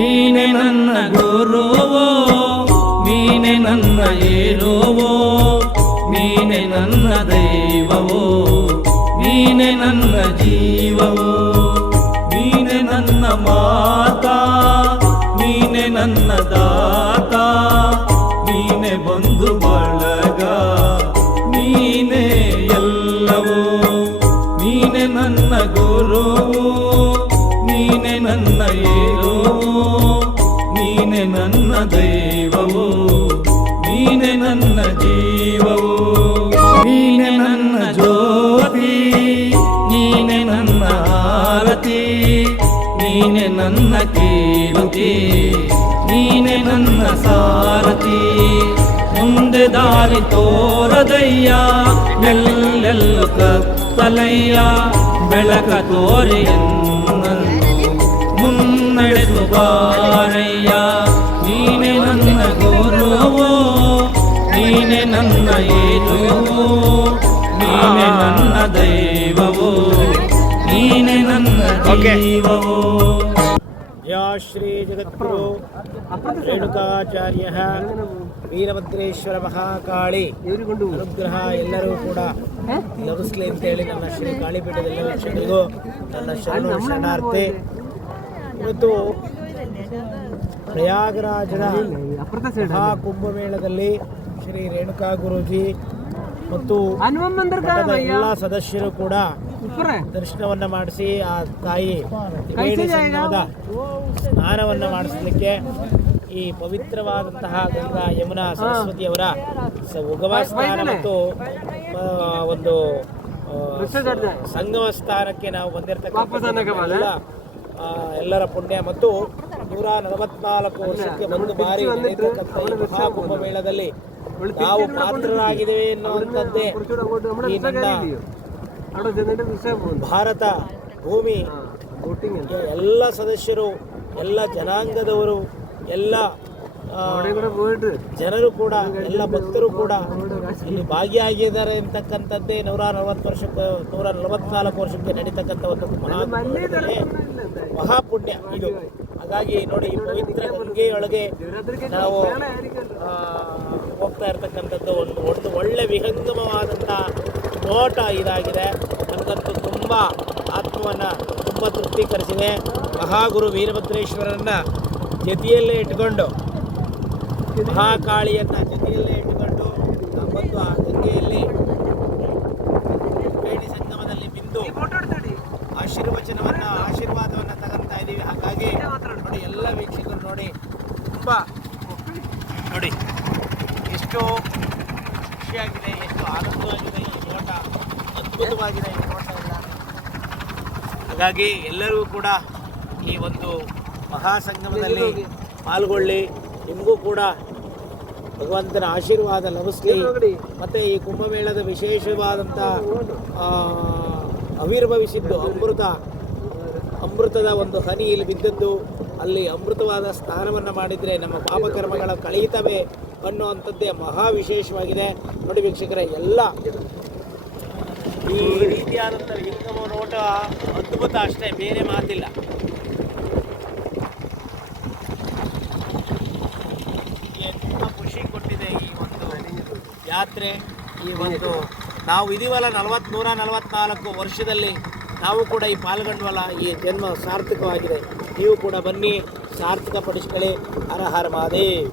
ನೀನೆ ನನ್ನ ಗುರುವೋ, ನೀನೆ ನನ್ನ ಏರುವೋ, ನೀನೆ ನನ್ನ ದೈವವೋ, ನೀನೆ ನನ್ನ ಜೀವವೋ, ನೀನೆ ನನ್ನ ಮಾತಾ, ನೀನೆ ನನ್ನ ದಾತ, ನೀನೆ ಬಂಧು ಬಳಗ, ನೀನೆ ಎಲ್ಲವೋ, ನೀನೆ ನನ್ನ ಗುರುವೋ, ನೀನೆ ನನ್ನ ಏರುವೋ, ನೀನೆ ನನ್ನ ದೈವವೋ, ನೀನೆ ನನ್ನ ಜೀವವೋ, ನೀನೆ ನನ್ನ ಜ್ಯೋತಿ, ನೀನೆ ನನ್ನ ಆರತಿ, ನೀನೆ ನನ್ನ ಕೀರ್ತಿ, ನೀನೆ ನನ್ನ ಸಾರಥಿ. ಮುಂದೆ ದಾರಿ ತೋರದಯ್ಯ, ಎಲ್ಲೆಲ್ಲೂ ಕತ್ತಲಯ್ಯ, ಬೆಳಕ ತೋರಿಯನ್ನು ಮುನ್ನಡೆಸು ಬಾರಯ್ಯ. ನೀನೆ ನನ್ನ ಗುರುವೋ, ನೀನೆ ನನ್ನ ಏರುವೋ, ನೀನೆ ನನ್ನ ದೈವವೋ, ನೀನೆ ನನ್ನ ಜೀವವೋ. ಯಾ ಶ್ರೀ ಜಗದ್ಗುರು ರೇಣುಕಾಚಾರ್ಯ ವೀರಭದ್ರೇಶ್ವರ ಮಹಾಕಾಳಿ ಅನುಗ್ರಹ ಎಲ್ಲರೂ ಕೂಡ ಲಭಿಸ್ಲಿ ಅಂತೇಳಿ ನನ್ನ ಶ್ರೀ ಕಾಳಿಪೀಠದ ವೀಕ್ಷಕರಿಗೂ ನನ್ನ ಶರಣಾರ್ಥಿ. ಇವತ್ತು ಪ್ರಯಾಗರಾಜನ ಮಹಾಕುಂಭಮೇಳದಲ್ಲಿ ಶ್ರೀ ರೇಣುಕಾ ಗುರೂಜಿ ಮತ್ತು ಎಲ್ಲ ಸದಸ್ಯರು ಕೂಡ ದರ್ಶನವನ್ನ ಮಾಡಿಸಿ ಆ ತಾಯಿ ತ್ರಿವೇಣಿ ಸಂಗಮದ ಸ್ನಾನವನ್ನ ಮಾಡಿಸಲಿಕ್ಕೆ ಈ ಪವಿತ್ರವಾದಂತಹ ಗಂಗಾ ಯಮುನಾ ಸರಸ್ವತಿಯವರ ಉಗಮ ಸ್ಥಾನ ಮತ್ತು ಒಂದು ಸಂಗಮ ಸ್ಥಾನಕ್ಕೆ ನಾವು ಬಂದಿರತಕ್ಕಂಥ ಎಲ್ಲರ ಪುಣ್ಯ ಮತ್ತು 144 ವರ್ಷಕ್ಕೆ ಒಂದು ಬಾರಿ ನಡೆಯತಕ್ಕಂಥ ಈ ಮಹಾಕುಂಭಮೇಳದಲ್ಲಿ ನಾವು ಪಾತ್ರರಾಗಿದ್ದೇವೆ ಎನ್ನುವಂಥದ್ದೇ ಈ ನನ್ನ ಭಾರತ ಭೂಮಿ ಎಲ್ಲ ಸದಸ್ಯರು, ಎಲ್ಲ ಜನಾಂಗದವರು, ಎಲ್ಲ ಜನರು ಕೂಡ, ಎಲ್ಲ ಭಕ್ತರು ಕೂಡ ಇಲ್ಲಿ ಭಾಗಿಯಾಗಿದ್ದಾರೆ ಅಂತಕ್ಕಂಥದ್ದೇ 144 ವರ್ಷಕ್ಕೆ ನಡೀತಕ್ಕಂಥ ಒಂದು ಮಹಾಪುಣ್ಯ ಇದು. ಹಾಗಾಗಿ ನೋಡಿ, ಈ ಪವಿತ್ರ ಗಂಗೆಯೊಳಗೆ ನಾವು ಹೋಗ್ತಾ ಇರ್ತಕ್ಕಂಥದ್ದು ಒಂದು ಒಳ್ಳೆ ವಿಹಂಗಮವಾದಂಥ ನೋಟ ಇದಾಗಿದೆ. ನನಗಂತೂ ತುಂಬ ಆತ್ಮವನ್ನು ತುಂಬ ತೃಪ್ತೀಕರಿಸಿದೆ. ಮಹಾಗುರು ವೀರಭದ್ರೇಶ್ವರನ್ನ ಜೊತೆಯಲ್ಲೇ ಇಟ್ಕೊಂಡು, ಮಹಾಕಾಳಿಯನ್ನು ಜೊತೆಯಲ್ಲೇ ಇಟ್ಟುಕೊಂಡು ಬಂದು ಆ ಗಂಗೆಯಲ್ಲಿ ತ್ರಿವೇಣಿ ಸಂಗಮದಲ್ಲಿ ಬಿಂದು ಆಶೀರ್ವಾದವನ್ನು ತಗೊಳ್ತಾ ಇದ್ದೀವಿ. ಹಾಗಾಗಿ ನೋಡಿ, ಎಲ್ಲ ವೀಕ್ಷಕರು ನೋಡಿ, ತುಂಬ ನೋಡಿ ಎಷ್ಟು ಖುಷಿಯಾಗಿದೆ, ಎಷ್ಟು ಆನಂದವಾಗಿದೆ ಈ ನೋಟ, ಅದ್ಭುತವಾಗಿದೆ ಈ ನೋಟ ಎಲ್ಲ. ಹಾಗಾಗಿ ಎಲ್ಲರೂ ಕೂಡ ಈ ಒಂದು ಮಹಾಸಂಗಮದಲ್ಲಿ ಪಾಲ್ಗೊಳ್ಳಿ. ನಿಮಗೂ ಕೂಡ ಭಗವಂತನ ಆಶೀರ್ವಾದ ಲಭಿಸಲಿ. ಮತ್ತು ಈ ಕುಂಭಮೇಳದ ವಿಶೇಷವಾದಂಥ ಆವಿರ್ಭವಿಸಿದ್ದು ಅಮೃತದ ಒಂದು ಹನಿ ಇಲ್ಲಿ ಬಿದ್ದದ್ದು, ಅಲ್ಲಿ ಅಮೃತವಾದ ಸ್ನಾನವನ್ನು ಮಾಡಿದರೆ ನಮ್ಮ ಪಾಪಕರ್ಮಗಳ ಕಳೀತವೆ ಅನ್ನುವಂಥದ್ದೇ ಮಹಾ ವಿಶೇಷವಾಗಿದೆ. ನೋಡಿ ವೀಕ್ಷಕರೇ, ಎಲ್ಲ ಈ ರೀತಿಯಾದಂಥ ವಿಂಗಮ ನೋಟ ಅದ್ಭುತ ಅಷ್ಟೇ, ಬೇರೆ ಮಾತಿಲ್ಲ. ಎಂಥ ಖುಷಿ ಕೊಟ್ಟಿದೆ ಈ ಒಂದು ಯಾತ್ರೆ. ಈ ಒಂದು ನಾವು ಇದೀವಲ್ಲ 144 ವರ್ಷದಲ್ಲಿ ನಾವು ಕೂಡ ಈ ಪಾಲ್ಗೊಂಡ್ವಲ್ಲ, ಈ ಜನ್ಮ ಸಾರ್ಥಕವಾಗಿದೆ. ನೀವು ಕೂಡ ಬನ್ನಿ, ಸಾರ್ಥಕ ಪಡಿಸ್ಕೊಳ್ಳಿ. ಹರ ಹರ ಮಹಾದೇವ್.